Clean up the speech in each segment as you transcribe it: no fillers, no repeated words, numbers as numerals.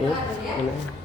Mana?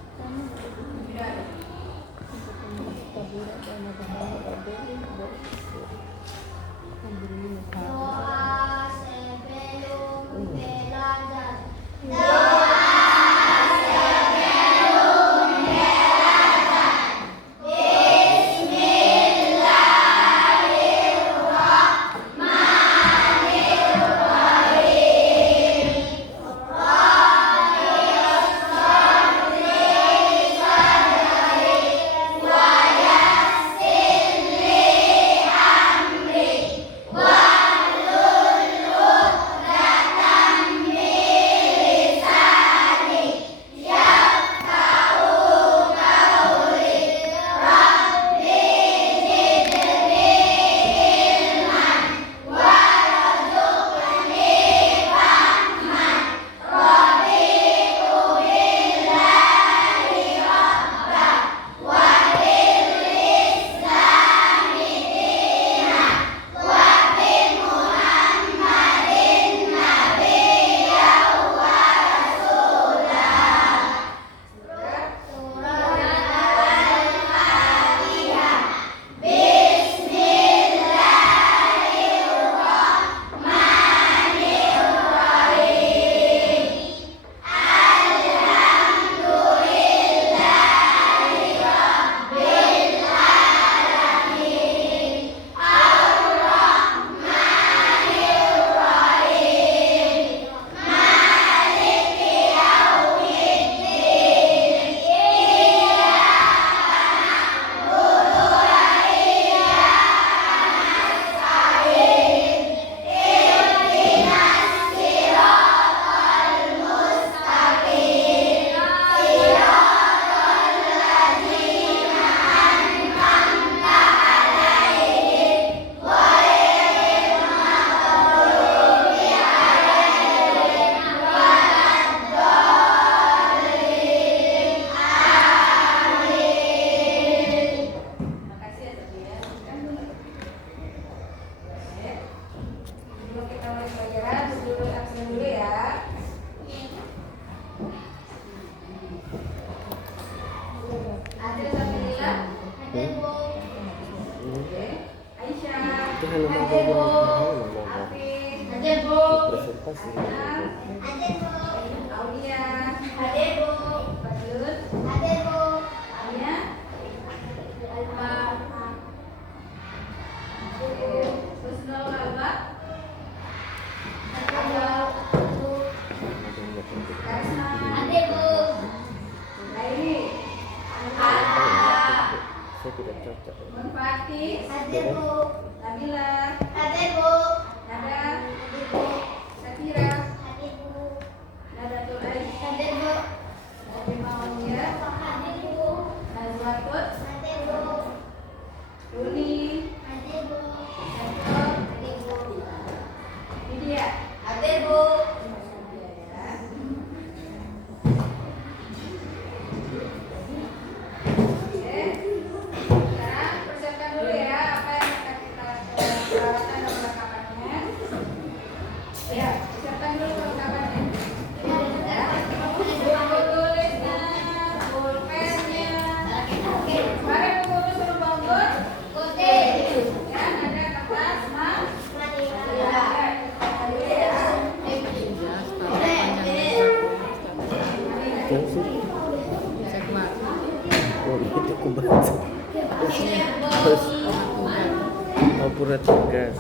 Pura tegas.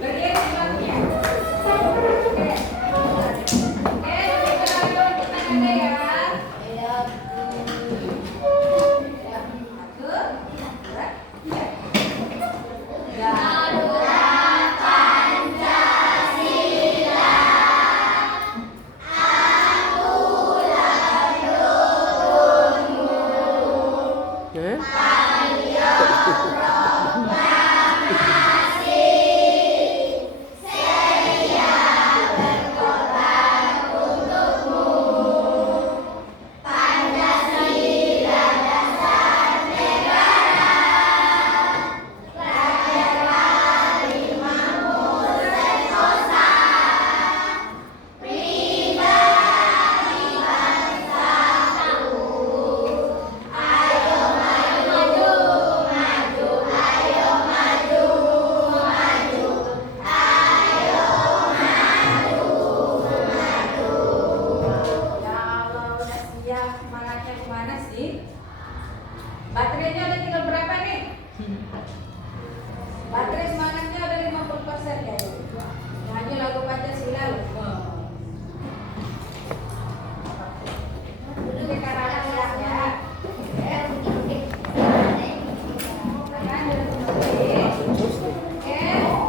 Berdiri. sih? Baterainya udah tinggal berapa nih? Baterai semangatnya udah 50% ya. Nyanyi lagu Pancasila loh. Dulu di karangan ya.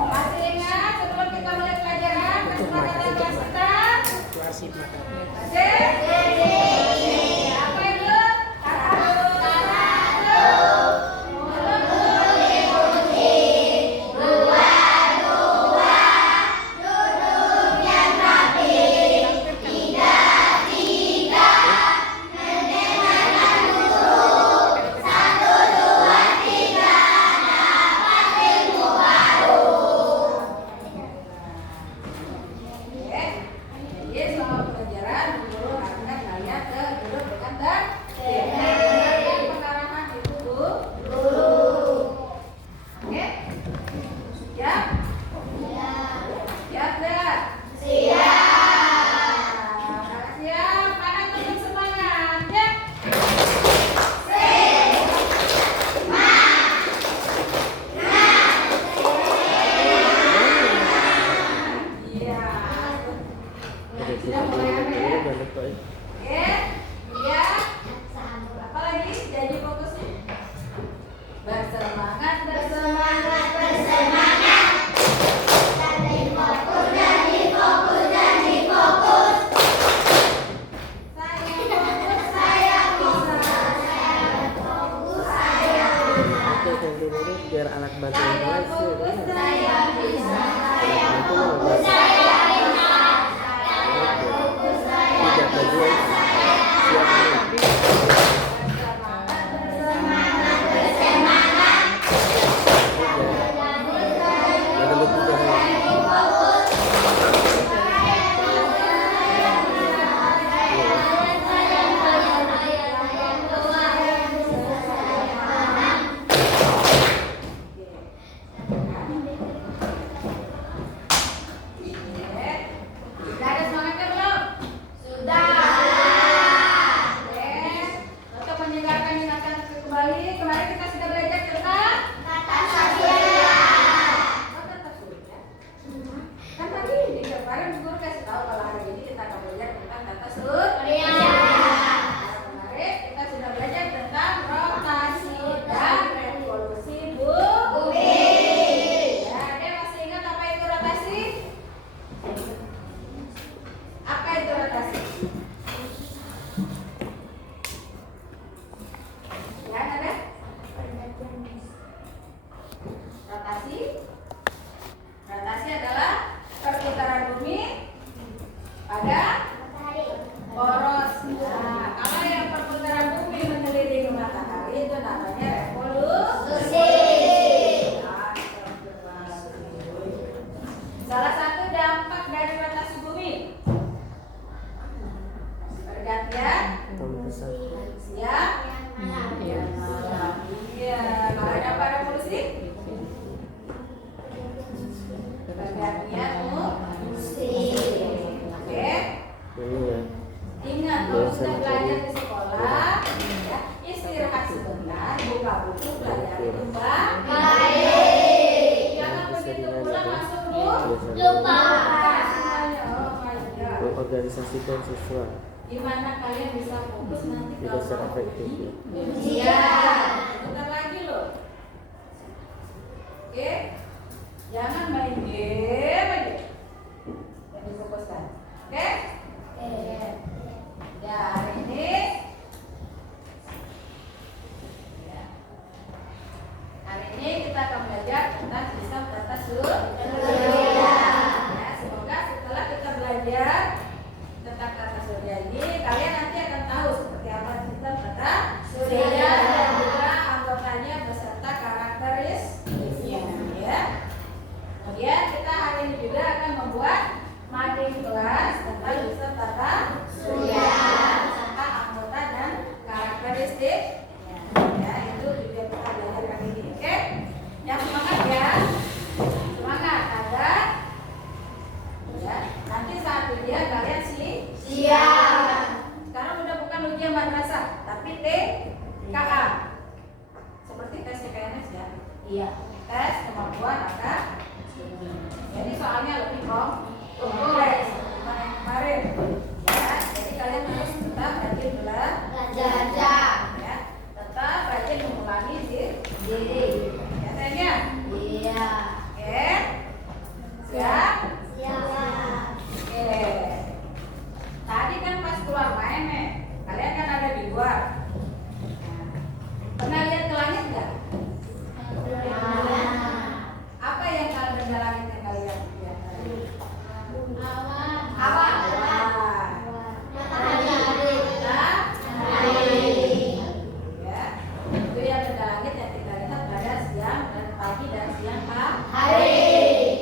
Masih ingat sebelum kita mulai pelajaran kesepakatan kelas kita? Apa itu? Jadi selama pelajaran guru akan nanya ke guru dengan tertib. Pengarahan itu guru. Oke? Siap? Siap enggak? Siap. Kalau siap, mana teman semangat? Ya? Iya. Sudah mulai apa ya? Oke, iya. Apa lagi? Janji fokusnya. Bersemangat, bersemangat, bersemangat. Jadi fokus, jadi fokus, jadi fokus. Saya fokus, saya fokus, saya fokus. Biar anak bantu Saya fokus, saya bisa. Saya itu fokus, saya ingat. Saya fokus, saya bisa. Bersemangat, bersemangat, bersemangat. Sudah ada semangatnya belum? Sudah. Oke. Untuk menyegarkan ingatan kembali, kemarin kita sudah belajar tentang tata surya. Oh, tata surya. Kan tadi di kemarin guru kasih tahu kalau hari ini kita akan belajar tentang tata surya. Kemarin kita sudah belajar tentang rotasi dan revolusi bumi. Ya, dia masih ingat apa itu rotasi? Apa itu rotasi? Ya, ada? Rotasi. Rotasi adalah perputaran bumi pada poros. Nah, kalau yang perputaran bumi mengelilingi matahari itu namanya revolusi. Salah satu dampak dari rotasi bumi pergantian siang dan malam. Iya, kalau ada apa revolusi? Pergantian musim. Oke. Ingat kalau sudah belajar di sekolah, ya, istirahat sebentar, buka buku, belajar itu baik. Jangan begitu pulang langsung lupa. Oh my God. Organisasikan siswa Gimana kalian bisa fokus nanti tidak kalau secara mau efektif. ujian? Bentar lagi loh. Oke? Jangan main game aja. Yang difokuskan. Oke? Ya, hari ini kita akan belajar tentang sistem tata surya. Ya, semoga setelah kita belajar tentang tata surya ini, kalian nanti akan tahu seperti apa sistem tata surya dan juga anggotanya beserta karakteristiknya. Ya. Kemudian kita hari ini juga akan membuat mapping kelas tentang sistem tata surya serta anggota dan karakteristik. Ya, itu juga kita belajar kali ini. Oke? Yang semangat ya. Semangat, ada. Ya, nanti saat ujian kalian siap. Sekarang udah bukan ujian madrasah, tapi KA. Seperti tes CPNS ya. Iya. Tes kemampuan akademik. Jadi soalnya lebih kompleks daripada yang kemarin. Ya, jadi kalian harus tetap rajin belajar. Ya, tetap rajin mengulangi diri. Ya, sayangnya. Iya. Oke. Siap? Oke. Tadi kan pas keluar main nih, kalian kan ada di luar. Nah, pernah lihat ke langit nggak? Apa yang kalian benda langit yang kalian lihat tadi? Awan. Matahari. Ya, itu yang benda langit yang kita lihat pada siang dan pagi dan siang hari.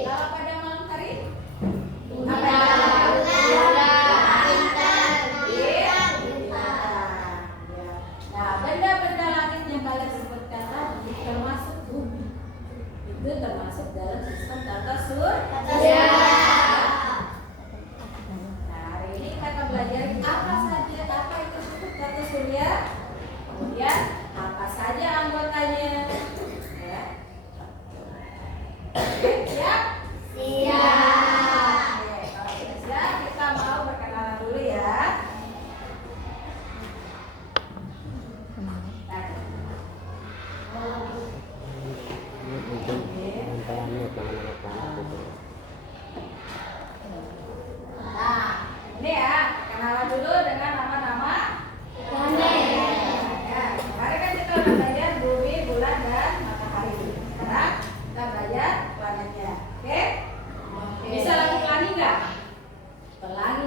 Kalau pada malam hari? Apa nah, benda-benda langit yang kalian sebutkan tadi termasuk bumi. Itu termasuk dalam sistem tata surya. Nah, hari ini kita akan belajar apa saja apa itu sistem tata surya. Kemudian apa saja anggotanya. Ya. Oke, siap? Siap. Oke, kalau sudah siap kita mau berkenalan dulu ya. Ini mungkin planet nama-nama planet itu. Nah, ini ya, kenalan dulu dengan nama-nama planet. Ya, kemarin kan kita udah belajar bumi, bulan, dan matahari. Sekarang kita belajar planetnya. Oke? Bisa lagi pelangi nggak? Pelangi.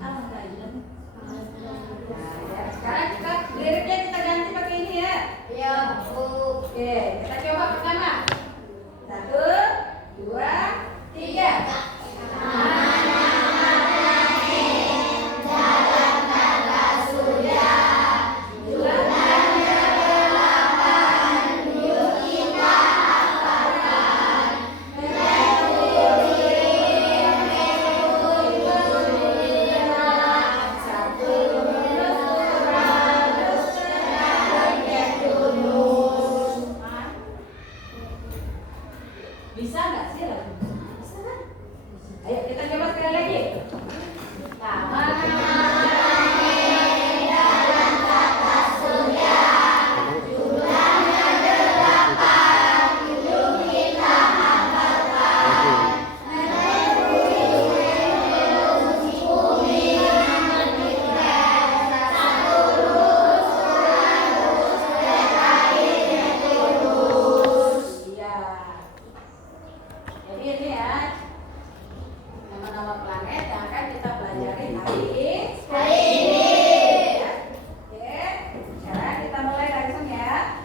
Ah, nggak hilang. Nah, ya, sekarang kita liriknya kita ganti pakai ini ya. Iya, Bu. Oke, kita coba pertama. 1, 2, 3. Bisa nggak sih lagu? Bisa kan? Ayo kita coba sekali lagi. Jadi ini ya nama-nama planet yang akan kita pelajari hari ini. Ya. Oke, sekarang kita mulai langsung ya.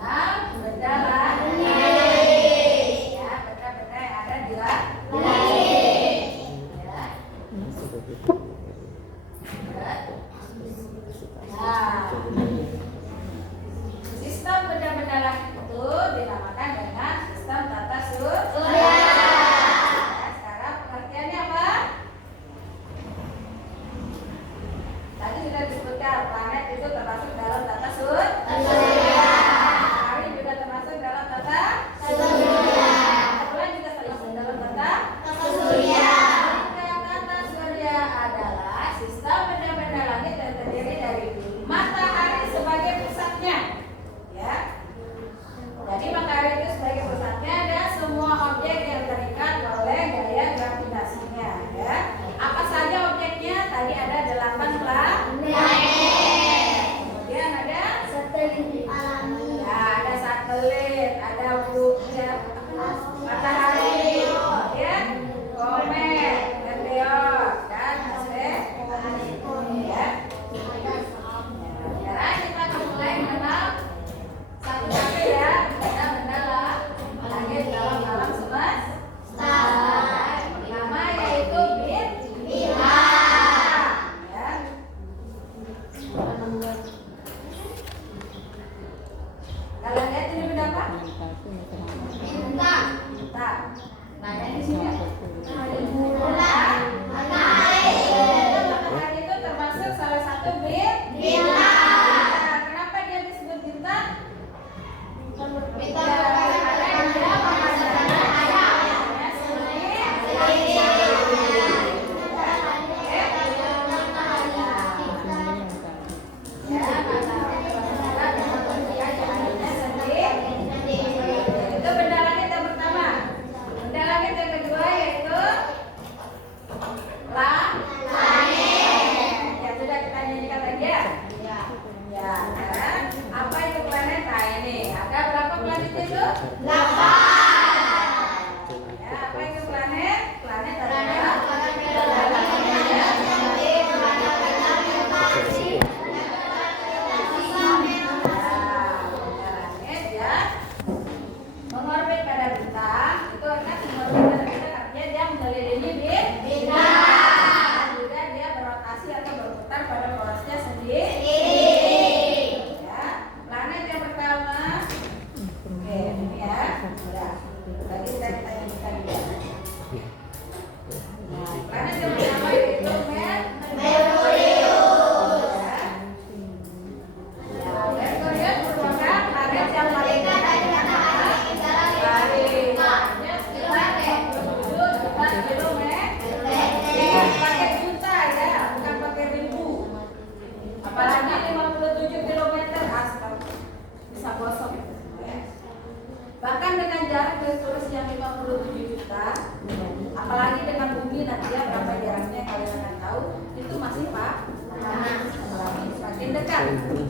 Nah, benda langit. Ya, benda-benda yang ada di langit. Ya. Nah, sistem benda-benda langit itu dinamakan dengan sistem tata surya. Ya, sekarang pengertiannya apa? Tadi sudah disebutkan planet itu termasuk dalam tata surya. Matahari juga termasuk dalam tata surya. Bulan juga termasuk dalam tata surya. Tata surya adalah sistem benda-benda langit yang terdiri dari matahari sebagai pusatnya. Ya. Jadi matahari itu sebagai pusatnya dan semua objek yang terikat oleh gaya gravitasinya. Ya. Apa saja objeknya? Tadi ada 8 planet. Kemudian ada satelit alami. Ya, ada satelit, ada matahari, kemudian komet, meteor, dan asteroid. Ya.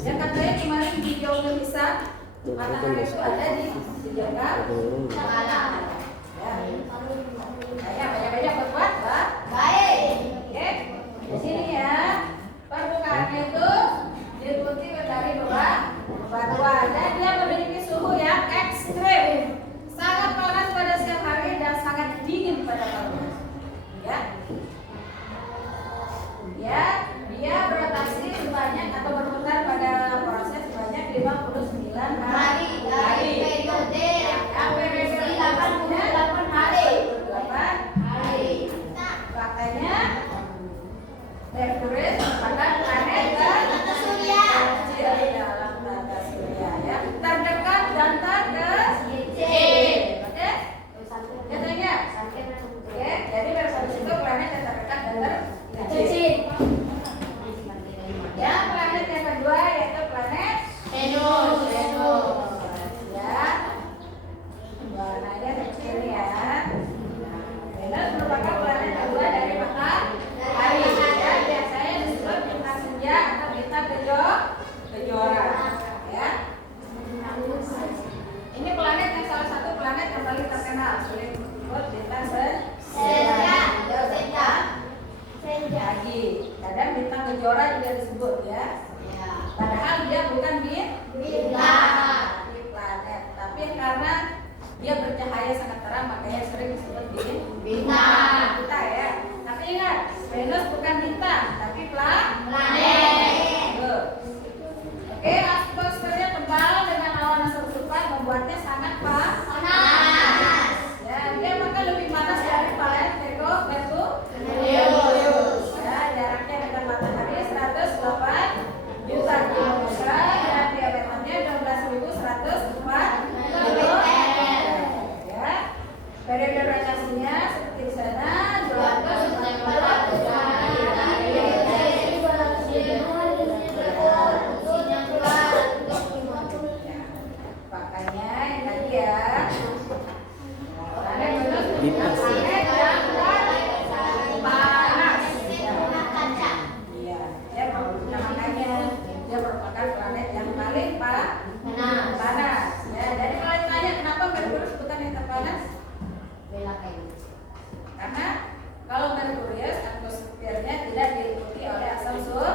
Ya katanya kemarin videonya bisa matahari itu ada di sejagat malam. Ya. Banyak-banyak berbuat, Pak. Baik. Oke. Di sini ya. Permukaannya itu diliputi dari bebatuan dan dia memiliki suhu yang ekstrim. Sangat panas pada siang hari dan sangat dingin pada malam hari. Ya. Ya, dia berotasi sebanyak atau berputar pada proses sebanyak 59 hari. Periode 98 hari. 8 hari. Faktanya Merkurius merupakan planet surya kecil di dalam tata surya ya. Terdekat dan terkecil. Oke? Katanya. Oke, jadi Merkurius itu planet yang terdekat dan terkecil. Ya, planet yang kedua yaitu planet Venus. Ya. Warnanya kecil ya. Venus merupakan planet kedua dari matahari. Ya, biasanya disebut bintang senja atau bintang kejora. Ya. Ini planet yang salah satu planet yang paling terkenal, sering disebut bintang senja. Lagi, kadang bintang kejora juga disebut ya. Padahal dia bukan bintang, planet, tapi karena dia bercahaya sangat terang makanya sering disebut bintang. Kita ya. Tapi ingat, Venus bukan bintang, tapi planet. Oke, atmosfernya tebal dengan awan asupan membuatnya sangat panas. Ya, dia maka lebih panas dari planet Merkurius. Ya, jaraknya dengan matahari 108 juta kilometer dan diameternya 12.104 kilometer. Ya, periode rotasinya seperti di sana 240 makanya yang tadi ya planet Venus merupakan planet yang panas. Iya, makanya dia merupakan planet yang paling panas. Ya, dari paling banyak kenapa Merkurius bukan yang terpanas? Karena kalau Merkurius atmosfernya tidak diliputi oleh asam surya.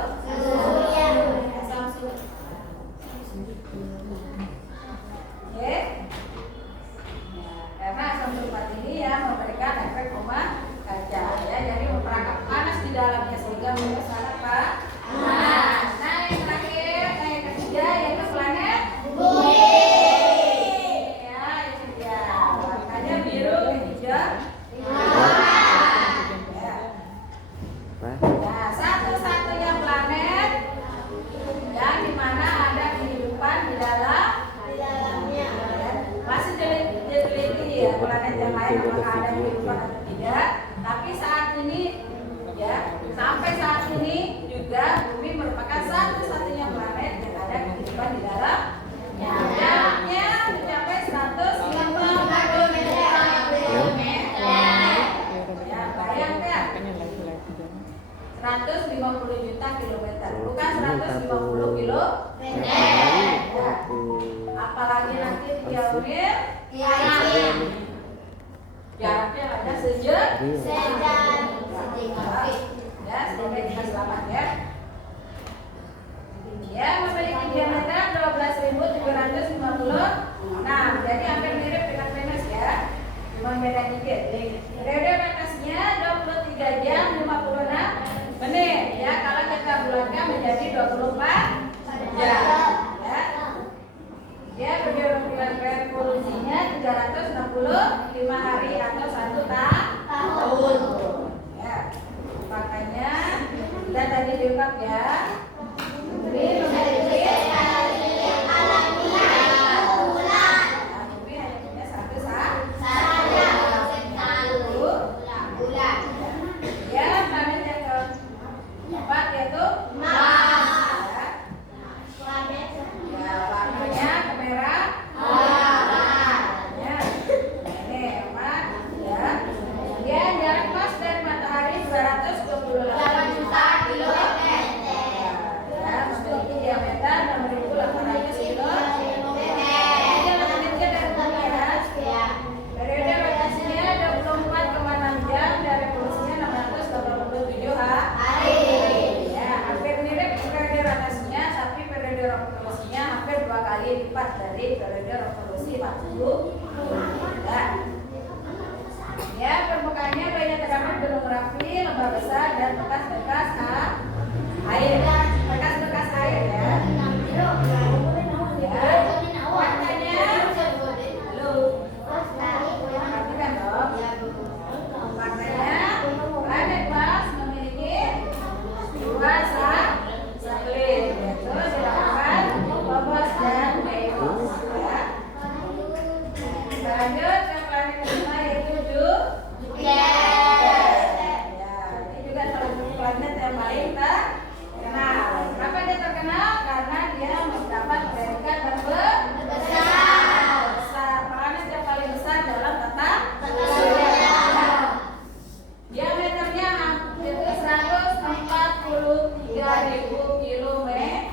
Oke. Karena asam sulfat ini ya memberikan efek rumah kaca ya, jadi memperangkap panas di dalamnya sehingga menjadi sangat panas. Nah, yang terakhir, yang ketiga yaitu planet Bumi. Ya, itu dia. Warnanya biru hijau. Nah, satu-satunya planet yang dimana ada kehidupan di dalamnya. Masih diteliti ya planet yang lain apakah ada kehidupan atau tidak. Tapi saat ini ya, sampai saat ini juga Bumi merupakan satu-satunya planet yang ada kehidupan di dalamnya. Jaraknya mencapai 150 kilometer. Ya, bayangkan 150 juta kilometer, bukan 150 kilometer. Ya. Apalagi nanti di kilometer, jaraknya hanya sejauh ya, sehingga kita selamat ya. Ya, memiliki diameter 12.756. Jadi hampir mirip dengan Venus ya, cuma beda dikit. Periode rotasinya 23 jam 56 menit ya, kalau kita bulatkan menjadi 24 jam ya. Dia bergerak revolusinya 365 hari atau 1 tahun ya. Makanya kita tadi diungkap ya, Bumi memiliki Bumi hanya punya satu bulan. Ya, planet yang keempat yaitu Mars. Ya, warnanya kemerah. Ya, ini Mars ya. Kemudian jarak Mars dari matahari 228 juta kilometer. Ya, memiliki diameter 2000 kilometer.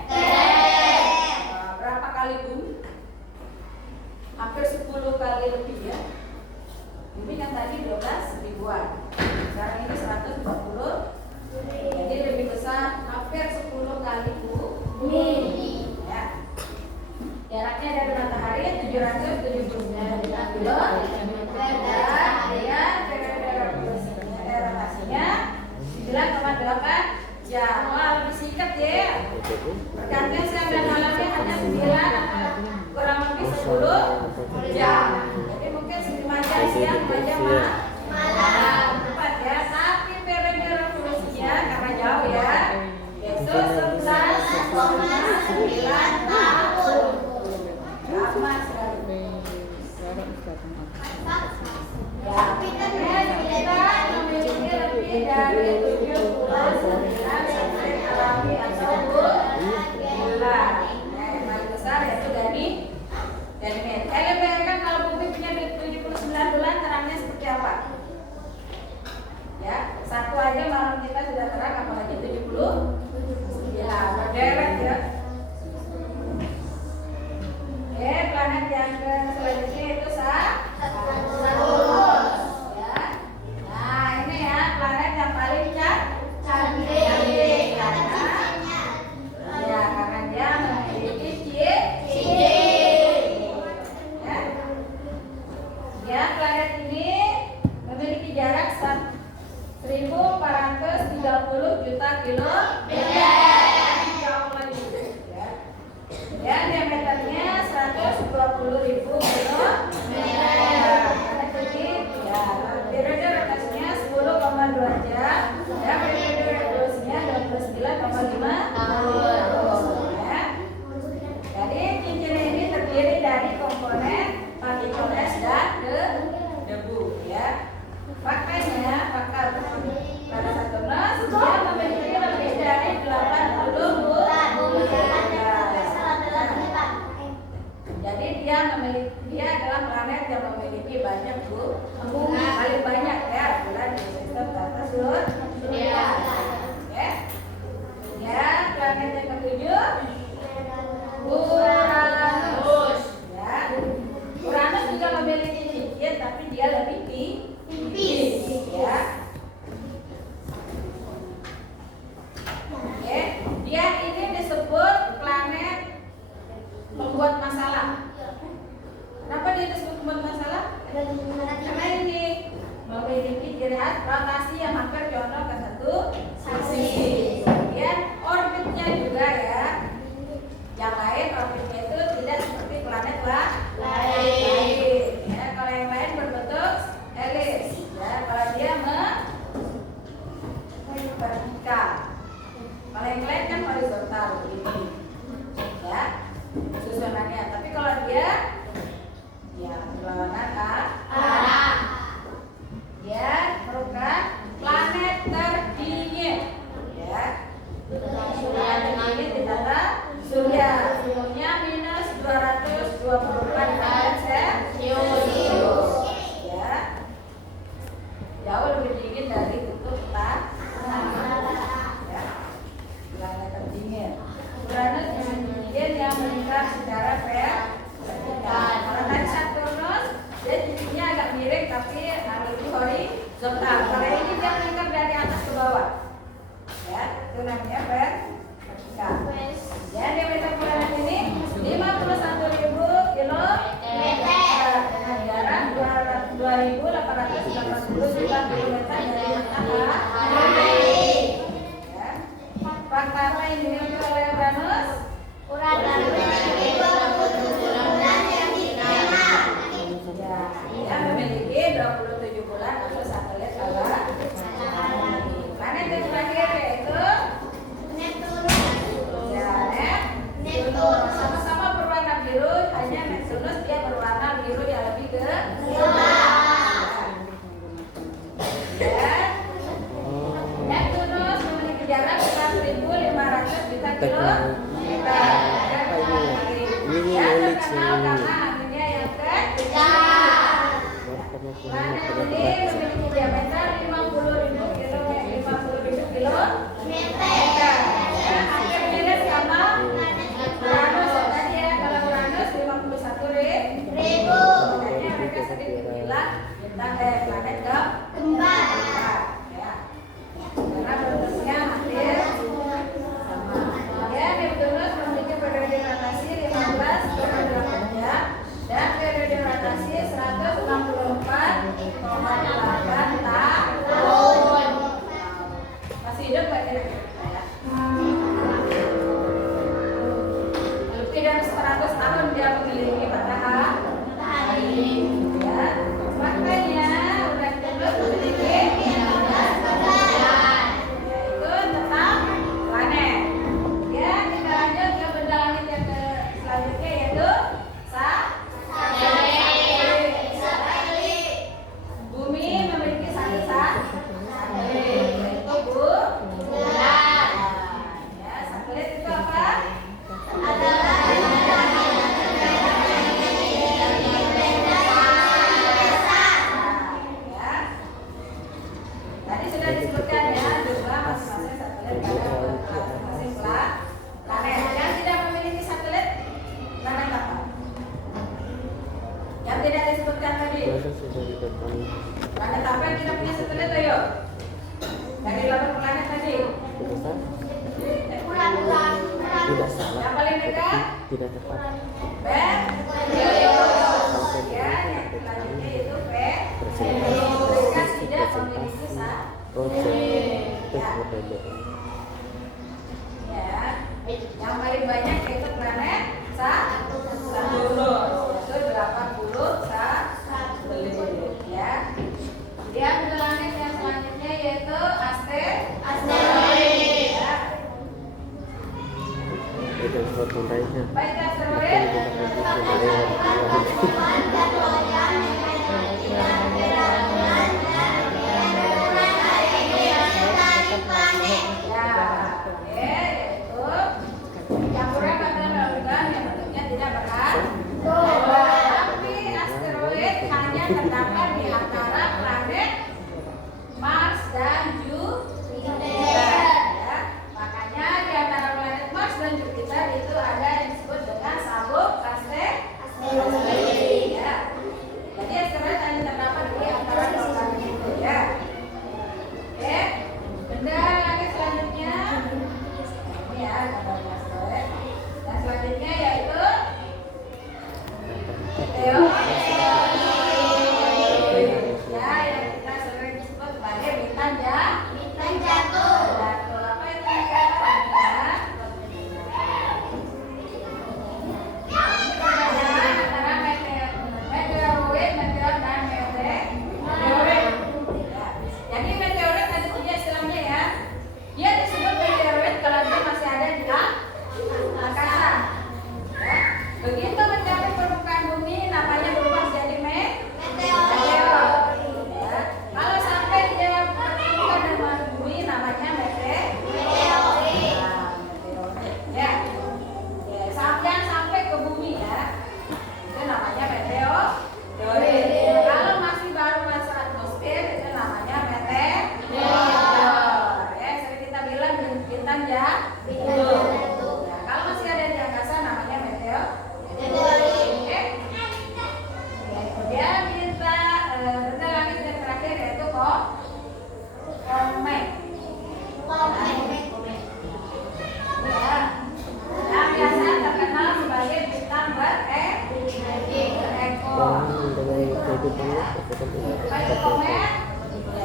Berapa kali bumi? Hampir 10 kali lebih ya. Bumi kan tadi 12 ribuan. Sekarang ini 140. Jadi lebih besar, hampir 10 kali bumi. Ya. Jaraknya dari matahari 779 kilometer. Dan rotasinya 9,8 jam. Wah, lebih singkat ya. Pergantian siang dan malamnya hanya 9 kurang lebih 10 jam. Jadi mungkin 5 jam siang, 5 jam malam. Tepat ya. Tapi periode revolusinya karena jauh ya. Itu 11,9 tahun. Lama sekali. Ya, kita memiliki lebih dari 79 metrik alami atau bulan. Yang paling besar yaitu Ganymede. Kalian bayangkan kalau bumi punya 79 bulan, terangnya seperti apa? Ya, satu aja malam kita sudah terang, apalagi 79. Berderet ya. Oke, planet yang selanjutnya itu Saturnus. Ya. Nah, ini ya planet yang paling cantik karena dia memiliki ya. Ya, planet ini memiliki jarak 1.430 juta kilometer. Jauh lagi ya. Ya, diameternya 120.000 kilometer. Ya, periode rotasinya 10,2 jam. Ya, periode revolusinya 29,5 tahun. Ya. Jadi cincin ini terdiri dari komponen partikel es dan debu. Ya. Faktanya, pada Saturnus dia memiliki lebih dari 80 bulan. Jadi dia adalah planet yang memiliki banyak bumi, paling banyak ya bulan di sistem tata surya. Oke. Ya, planet yang ketujuh Uranus. Ya, Uranus juga memiliki cincin, tapi dia lebih tipis. Ya. Oke, dia ini disebut planet membuat masalah. Kenapa dia disebut membuat masalah? Karena ini memiliki ciri khas rotasi yang hampir condong ke satu sisi. Kemudian orbitnya juga ya. Yang lain orbitnya itu tidak seperti planet lain. Ya, kalau yang lain berbentuk elips. Ya, kalau dia vertikal. Kalau yang lain kan horizontal begini. Ya. Susunannya, tapi kalau dia ya berlawanan arah. Dia merupakan planet terdingin. Ya. Planet terdingin di tata surya. Suhunya minus 224 derajat Celcius. Ya. Jauh lebih dingin dari kutub utara. Ya. Planet terdingin. Uranus yang melingkar secara vertikal. Kalau tadi Saturnus dia cincinnya agak miring tapi lebih horizontal. Kalau ini dia melingkar dari atas ke bawah. Ya, itu namanya vertikal. Ya, diameter planet ini 51.000 kilometer dengan jarak 2.880 juta kilometer dari matahari. Ya. Fakta apa yang dimiliki oleh Uranus? Dia memiliki 27 bulan atau satelit alami. Planet yang terakhir yaitu Neptunus. Ya, Neptunus sama-sama berwarna biru, hanya Neptunus dia berwarna biru yang lebih gelap. Ya, Neptunus memiliki jarak 4.500 juta kilometer. Ya, terkenal karena anginnya yang kencang. Planet ini memiliki diameter 50.000 kilometer. tidak memiliki matahari. Ya, makanya urat gendut memiliki 16 badan, yaitu tentang planet. Ya, kita lanjut ke benda langit yang selanjutnya yaitu satelit. Bumi memiliki satu satelit, yaitu bulan. Ya, satelit itu apa? Adalah tadi sudah disebutkan ya jumlah masing-masing satelit pada masing-masing planet. Yang tidak memiliki satelit planet apa? Yang tidak disebutkan tadi. Planet apa yang tidak punya satelit ayo? Dari 8 planet tadi. Tidak salah. Yang paling dekat? Tidak tepat. Venus. Ya, yang selanjutnya itu Venus tidak memiliki satelit. Ya, yang paling banyak yaitu planet Saturnus, yaitu 80 satelit. Ya. Kemudian planet yang selanjutnya yaitu asteroid. Ya. Baik asteroid. Campuran material organik yang bentuknya tidak berat. Tapi asteroid hanya terdapat di antara planet Mars dan Jupiter. Ya. Makanya di antara planet Mars dan Jupiter itu ada yang disebut dengan sabuk asteroid. Ya. Jadi asteroid hanya terdapat di antara dua planet itu ya. Oke. Benda langit selanjutnya ini ya gambar asteroid. Dan selanjutnya yaitu meteorit. Ya, yang kita sering sebut sebagai bintang jatuh. Apa itu bintang jatuh? Perbedaan antara meteoroid, meteor dan meteorit. Ya. Jadi meteorit tadi punya istilahnya ya. Dia disebut meteorit kalau dia masih ada di angkasa. Ya. Begitu mencapai permukaan bumi, namanya berubah jadi meteor. Ya. Kalau sampai dia permukaan dengan bumi, namanya meteorit. Ya. Ya. Sampai ke bumi ya, itu namanya meteorit. Kalau masih baru masuk atmosfer, itu namanya meteor. Ya, sering kita bilang bintang jatuh. Ya, kalau masih ada di angkasa namanya meteor. Oke. Ya, kemudian benda langit yang terakhir yaitu komet. Ya, yang biasa terkenal sebagai bintang berekor. Baik komet.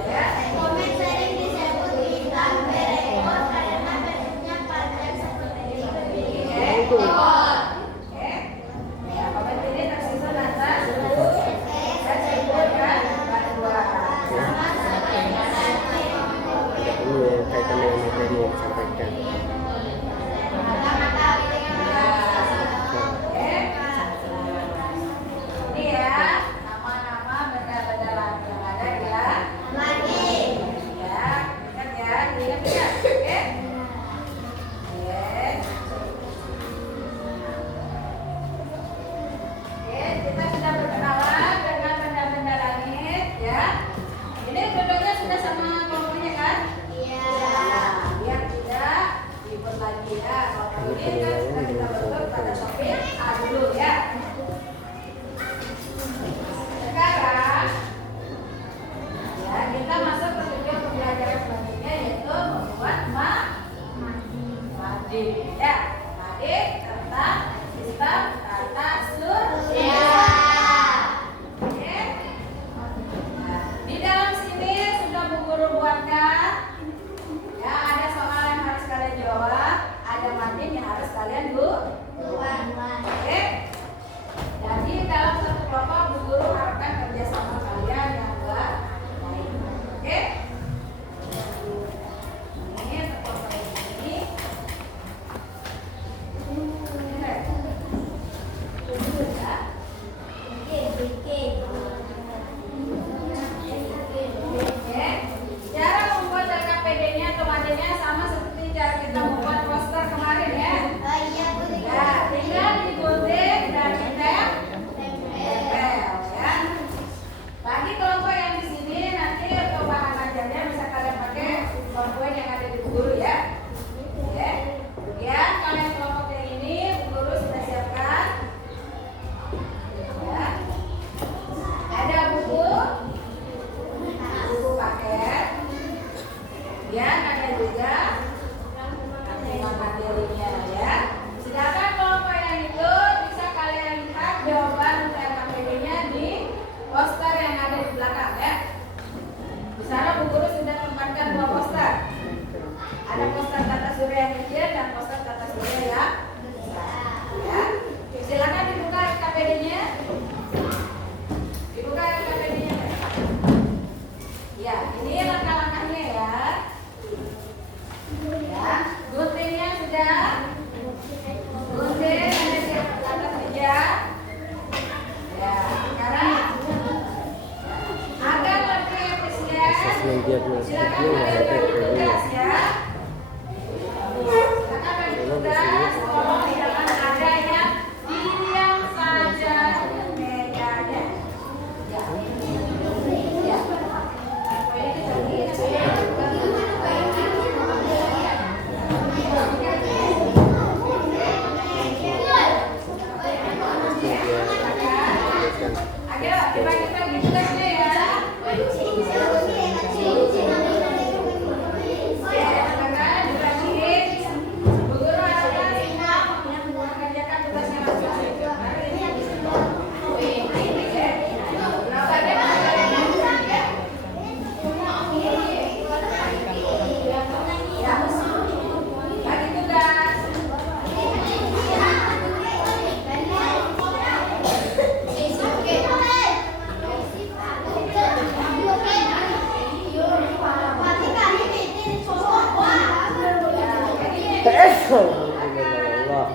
Ya. Komet sering disebut bintang berekor karena bentuknya panjang seperti ekor. Oke. Ya, komet ini tersusun atas dan sirkuit dan batuan. Kaitan dengan materi yang disampaikan. Ini ya nama-nama benda-benda langit yang ada di langit. Ya, ingat ya, diingat-ingat. Oke. Oke, kita sudah berkenalan dengan benda-benda langit ya. Ini bendanya sudah sama kelompoknya kan? Nah, biar tidak ribut lagi ya. Kalau ini kan sudah kita bentuk pada topik A dulu ya. Sekarang ya kita masuk ke tujuan pembelajaran selanjutnya yaitu membuat mading ya. Mading tentang sistem tata surya. Oke. Nah, di dalam sini sudah Bu Guru buatkan ya, ada soal yang harus kalian jawab, ada mading yang harus kalian buat. Oke. Alhamdulillah.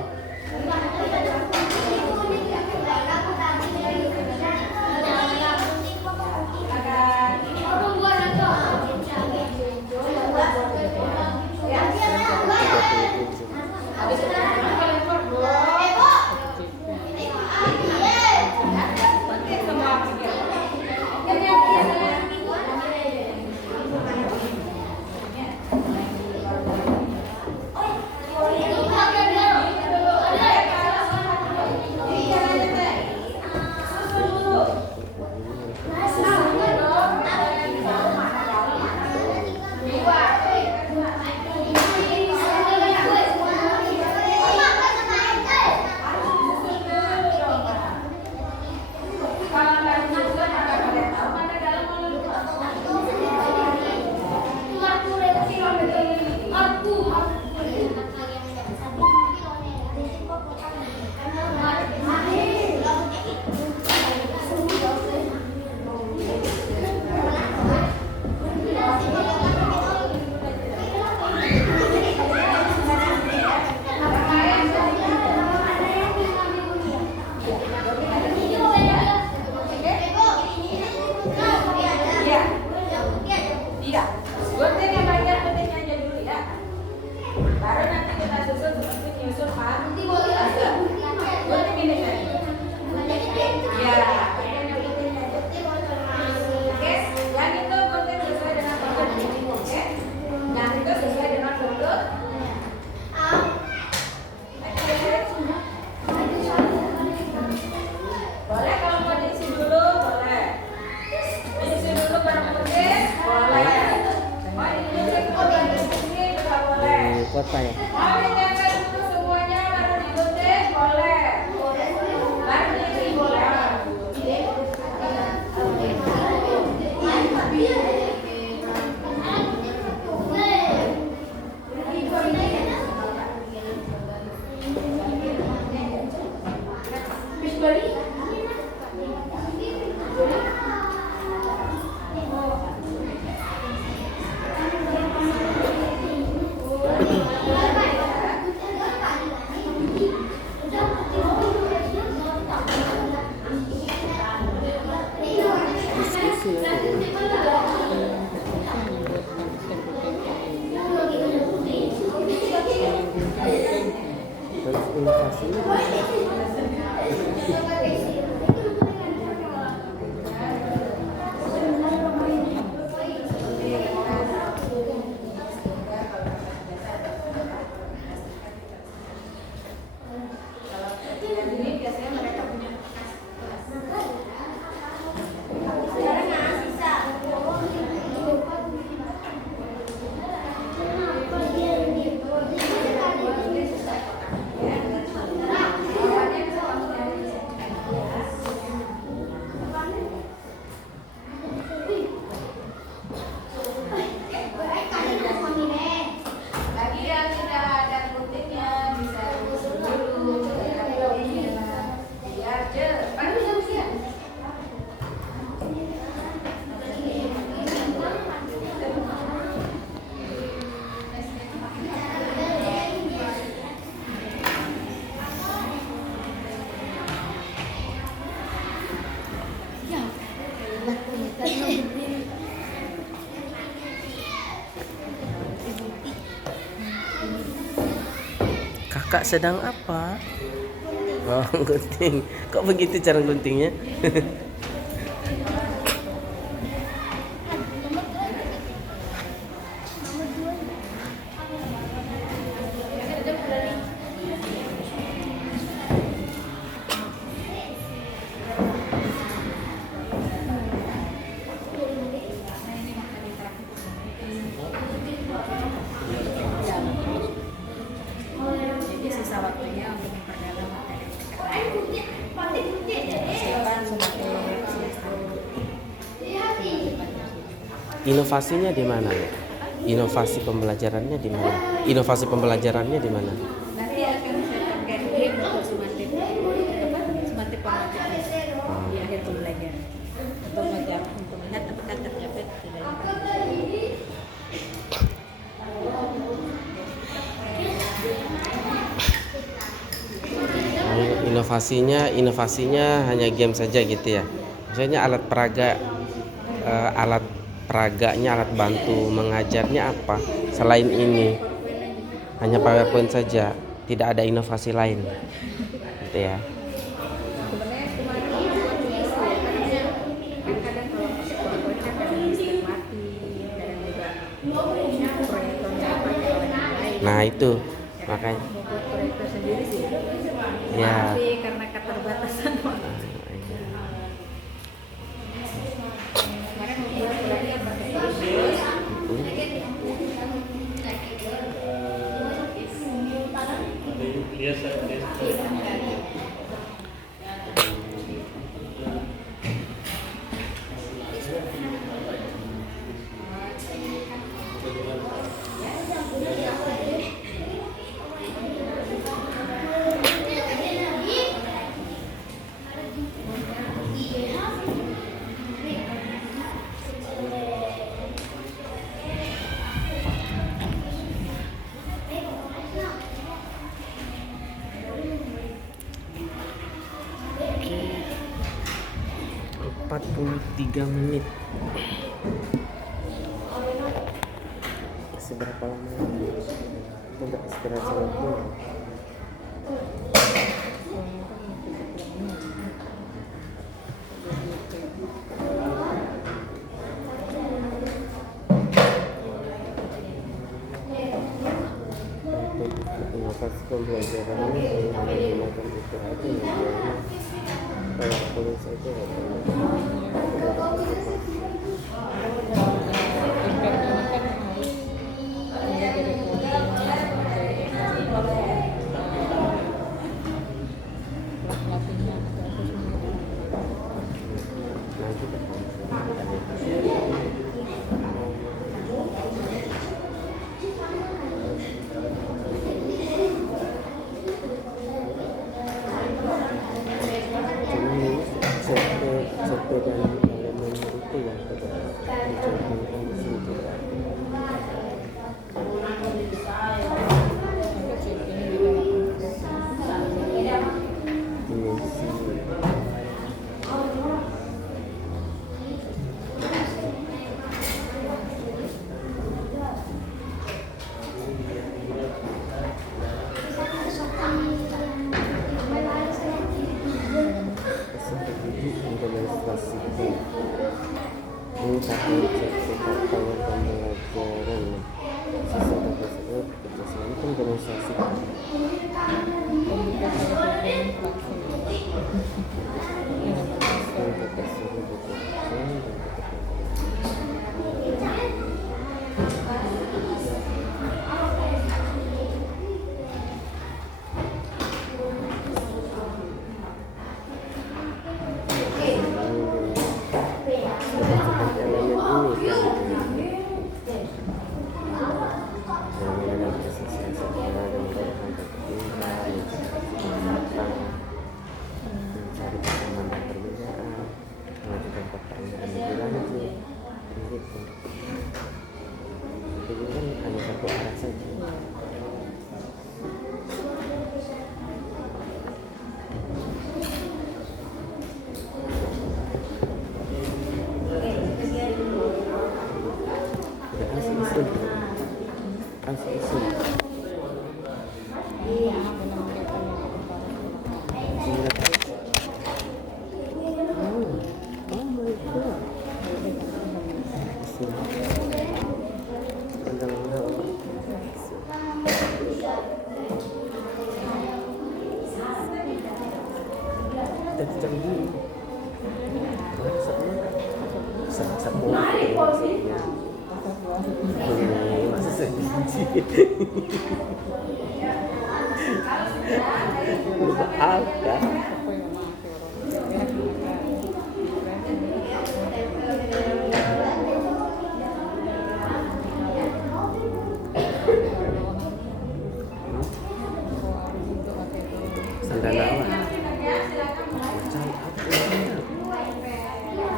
Iya, gunting yang bagian pentingnya aja dulu ya. Baru nanti kita susun seperti nyusun gunting ini kan. Iya, oke, yang itu gunting sesuai dengan bentuk ini, oke? Yang itu sesuai dengan bentuk. Boleh kalau mau diisi dulu, boleh. Diisi dulu barang putih, boleh. Mau diisi dulu barang putih juga boleh. Kuat Pak ya? Mau ditempel dulu semuanya baru digunting, boleh. Baru diisi boleh. Diskusi ya. Terus inovasinya Ini biasanya mereka punya lagi yang tidak ada guntingnya bisa diusul dulu biar cepat. Kakak sedang apa? Oh, gunting. Kok begitu cara guntingnya? Jadi sisa waktunya untuk memperdalam materi. Silakan Inovasinya di mana ya? Inovasi pembelajarannya di mana? Inovasi pembelajarannya di mana? nanti akan saya pakai game untuk semantik pembelajaran di akhir pembelajaran untuk melihat apakah tercapai tidak. inovasinya hanya game saja gitu ya. Maksudnya alat peraganya, alat bantu mengajarnya apa selain ini? Hanya PowerPoint saja, tidak ada inovasi lain gitu ya. Sebenarnya cuma buat mengisi kan kadang kalau pakai PowerPoint kan kadang listrik mati, kadang juga proyektornya pakai yang lain. Nah itu makanya Membuat proyektor sendiri sih. ya. Tapi karena keterbatasan waktu. Kemarin membuat proyeknya pakai Windows. Oke, 43 menit. Seberapa lama lagi? Coba istirahat salat dulu. Inovasi pembelajaran ini menggunakan istirahat yang PowerPoint saja sepeda elemen itu yang kita dicontohkan di sini juga. Dimensi implementasikan ini satu tahun pembelajaran sisa tersebut kerjasama implementasikan hanya satu arah saja. Asli. Oh my god. Ada. Sandana apa? Macam apa ya?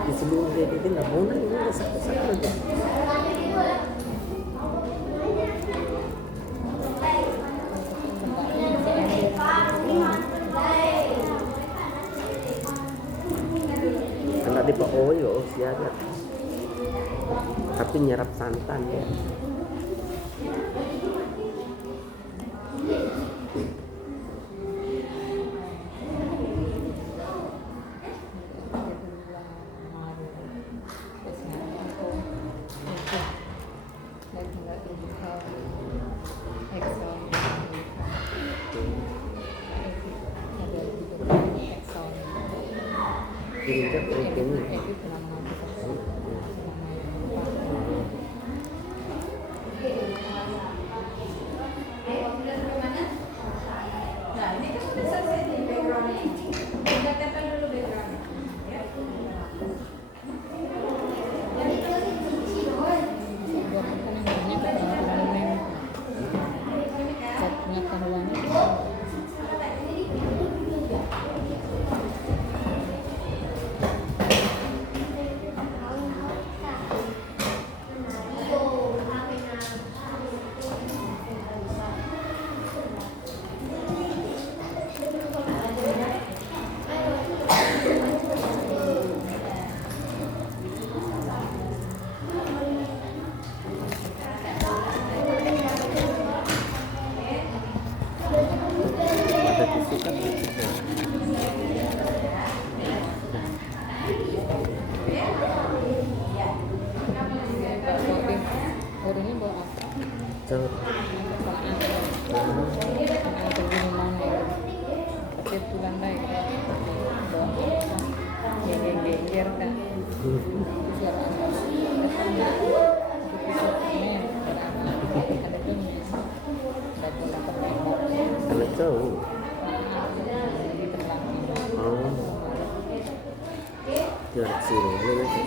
Di sebelum dia bikin nggak mau nih, udah sakit-sakit aja. di Pak Oyo siaga. Tapi nyerap santan ya. Nah, ini kan sudah selesai nih backgroundnya. Kita tempel dulu backgroundnya. Ya. Ada tisu kan lucu deh. Orangnya bawa apa? Cowok. Pakai tulang baik. Bawa geger kan. Suara anak. Ada tuh. Anak cowok. Oh. Jarak sini. Ini nanti.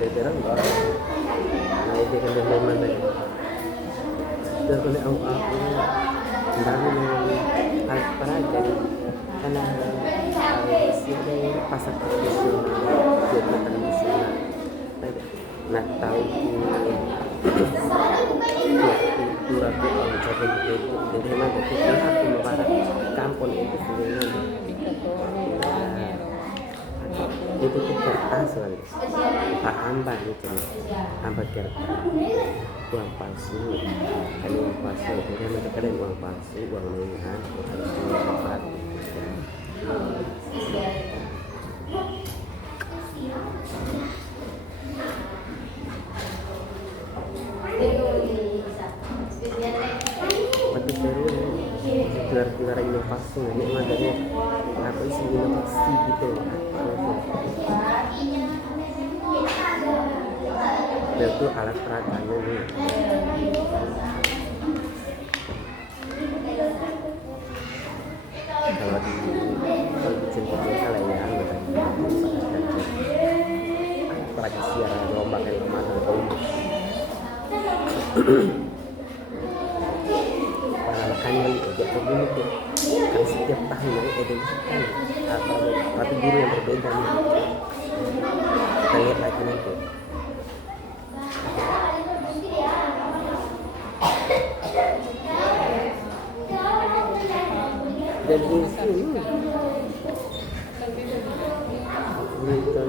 Belajaran enggak. Nah, itu kan dari mana ya? Dari kalau aku ndang alat peraga karena sini pasar tradisional, jadi tradisional. Nah, tahun ini ya itu rapi orang jadi itu jadi mana kita aku membarat kampung itu sebenarnya itu tuh kertas lagi pak ambar gitu ambar kertas uang palsu kan uang palsu itu kan mereka ada uang palsu uang mainan harus dapat tapi seru gelar-gelar inovasi ini makanya apa sih inovasi gitu itu alat peraganya nih kalau bikin video lah ya apalagi siaran lomba kayak kemarin makanya ejek begini tuh kan setiap tahun yang ejek kan tapi guru yang berbeda nih kita lihat lagi nanti dan ini kita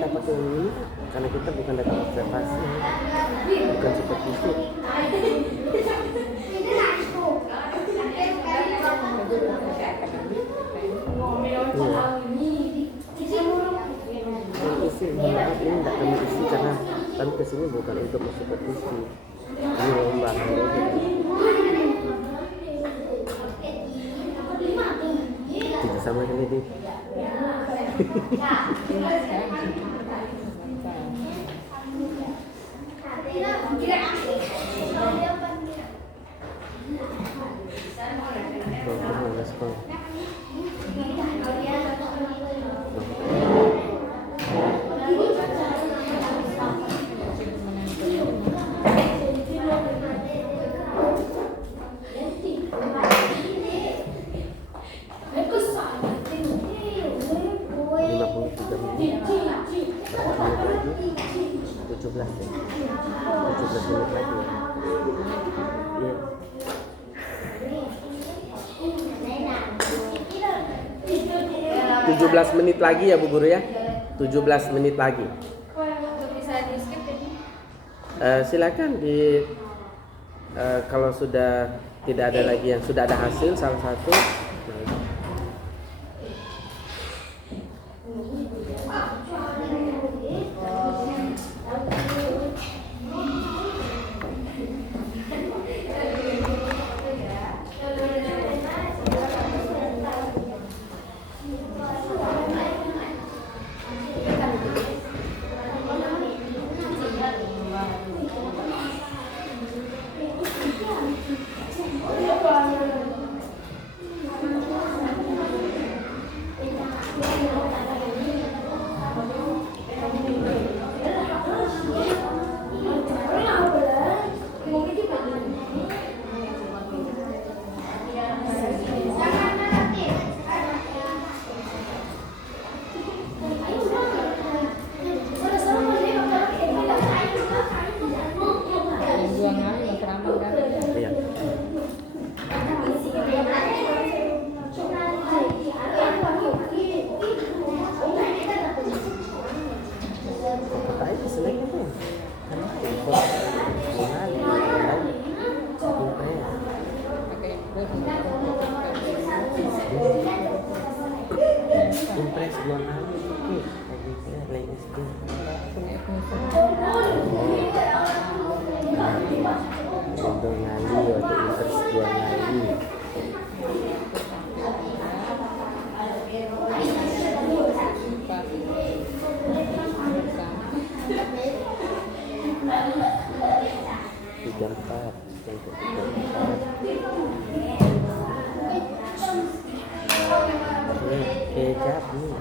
dapat yang ini karena kita bukan data observasi bukan seperti itu isi maaf ini tidak kami isi karena Kan kesini bukan untuk masuk ke TV. Ini lomba aja. Tidak sama ini di. Iya. 17 menit lagi ya Bu Guru ya. 17 menit lagi. Bisa di skip jadi. Silakan di kalau sudah tidak ada lagi yang sudah ada hasil salah satu. Iya. Kota itu selain itu. Impres dua kali itu lain SD. Contoh ngali waktu impres dua kali. Tiga empat, kecap nih,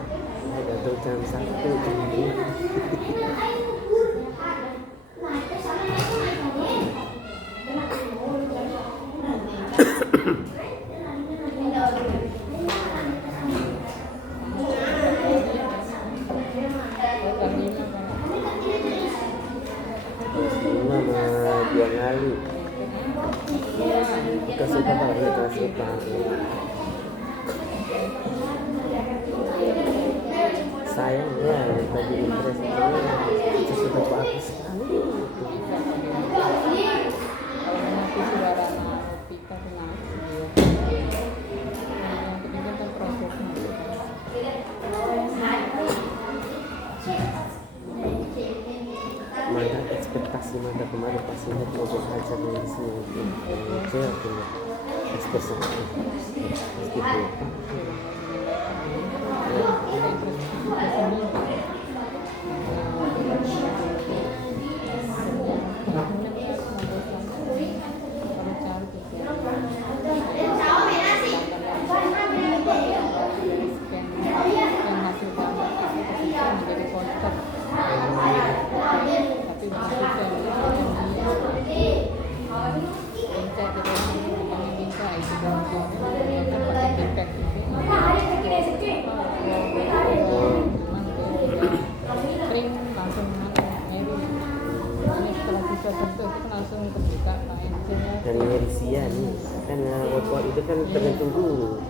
ada tuh jam 1 jam 2. Dua kali. Kasih apa? Kasih apa? Sayangnya tadi impres itu sudah bagus sekali. Mana ekspektasi mata kemarin pas lihat mau belajar di sini kecil punya ekspektasi gitu. Dan Merisia nih kan waktu itu kan tergantung dulu.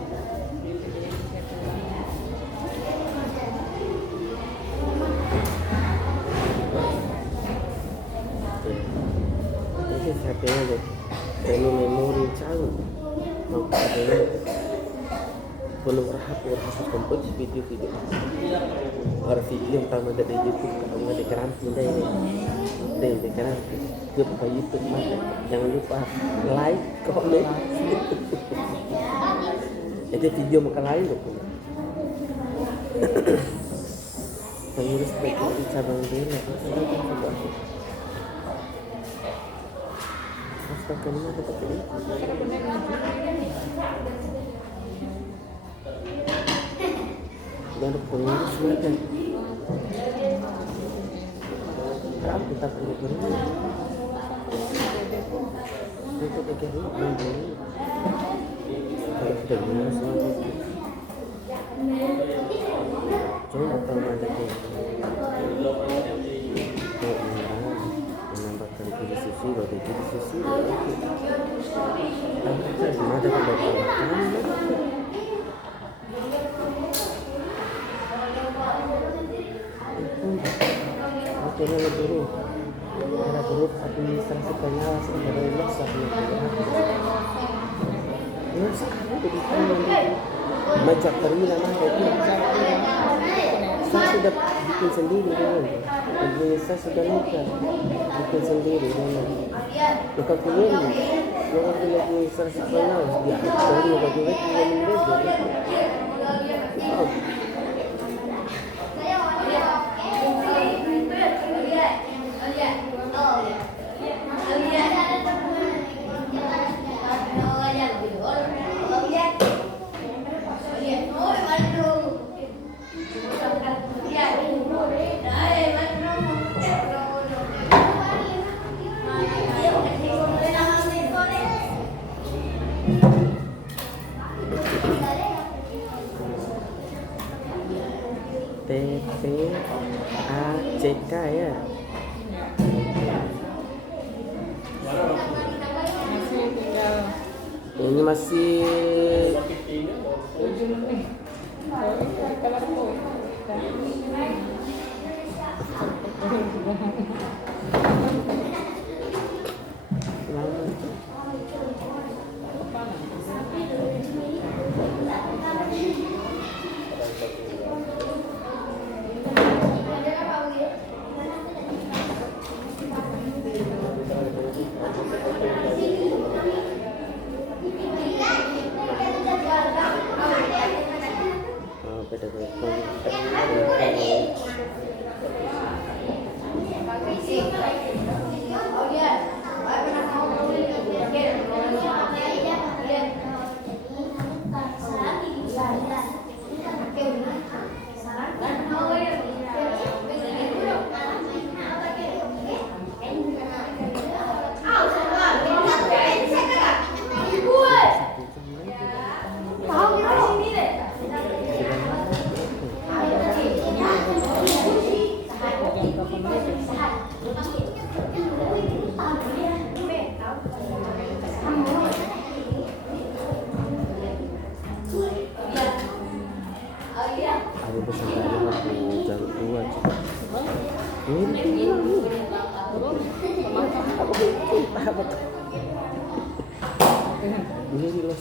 Ini HP-nya deh, ini memori jauh, mau katanya penuh urahap kompos video orang video yang pertama dari YouTube kalau nggak di keran pindah ini deh di keran dia buka YouTube maka jangan lupa like comment itu video muka lain loh pengurus PKI cabang Bela astagfirullah tetap ini dan pengurus mereka kamu kita perlu berani itu PKI membeli kalau sudah benar semua cuma tahu ada menambah kali jadi susu bagi jadi susu tapi kita gimana kalau oke nih dulu ada grup administrasi pengawas ada yang satu ya sekarang jadi macam terminal mana itu saya sudah bikin sendiri dulu saya sudah nikah bikin sendiri dulu bukan kuliah orang kuliah administrasi pengawas dia dari bukan kuliah dia meninggal TPACK ya. Masih tinggal Ini masih 7 menit. Kalau aku ini lo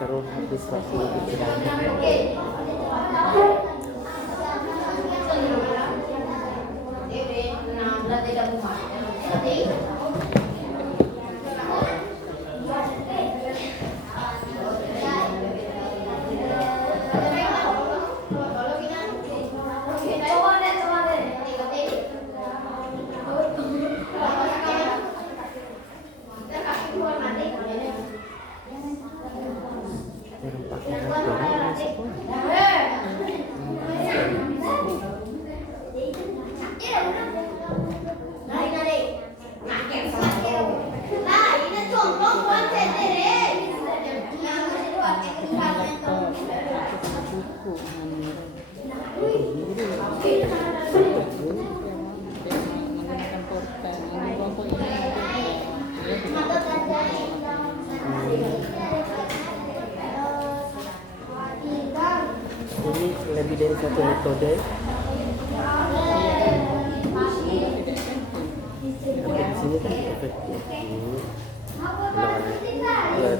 taruh habis waktu lebih dari satu metode. Tapi di sini kan efektif.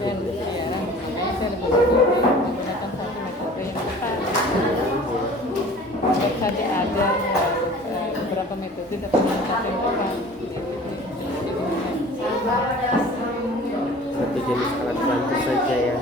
Dan sekarang makanya saya lebih memilih menggunakan satu metode yang tepat. Tadi ada beberapa metode dapat mencapai yang tepat. Satu jenis alat bantu saja ya.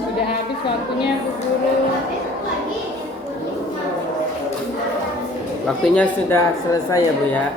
Sudah habis waktunya Bu Guru. Waktunya sudah selesai ya Bu ya.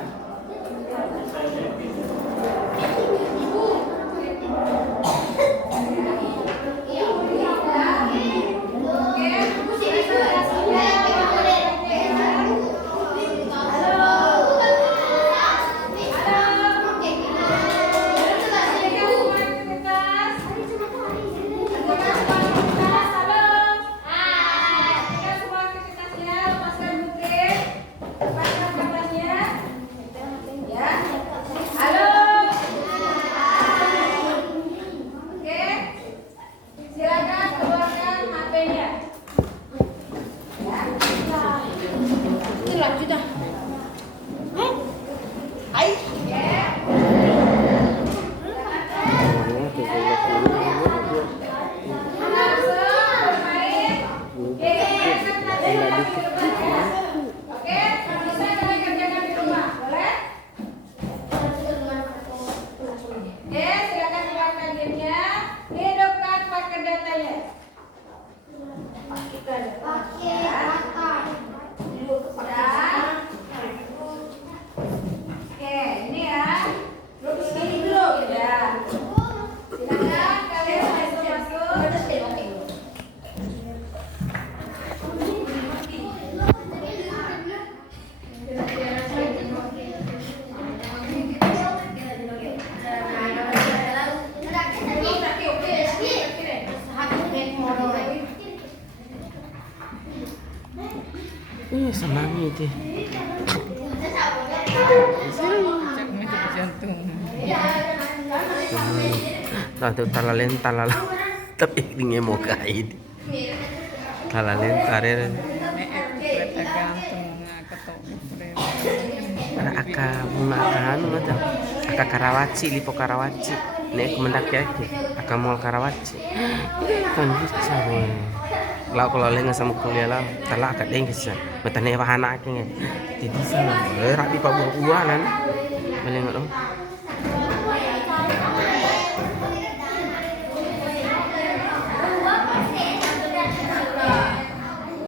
Senang itu. Cakme ke jantung. Tahu talalen talala. Tapi ini mau kaid. Talalen tarer. Kereta gantung ketok. Aka makan macam. Aka Karawaci, lipo Karawaci. Nek mendak ya. Aka mau Karawaci. Kan bisa boy. Lau kalau lenga sama kuliah lau, telah kat dengkes ya. Betane bahan anak ni. Jadi sana, rapi pak buah lan. Melengok dong.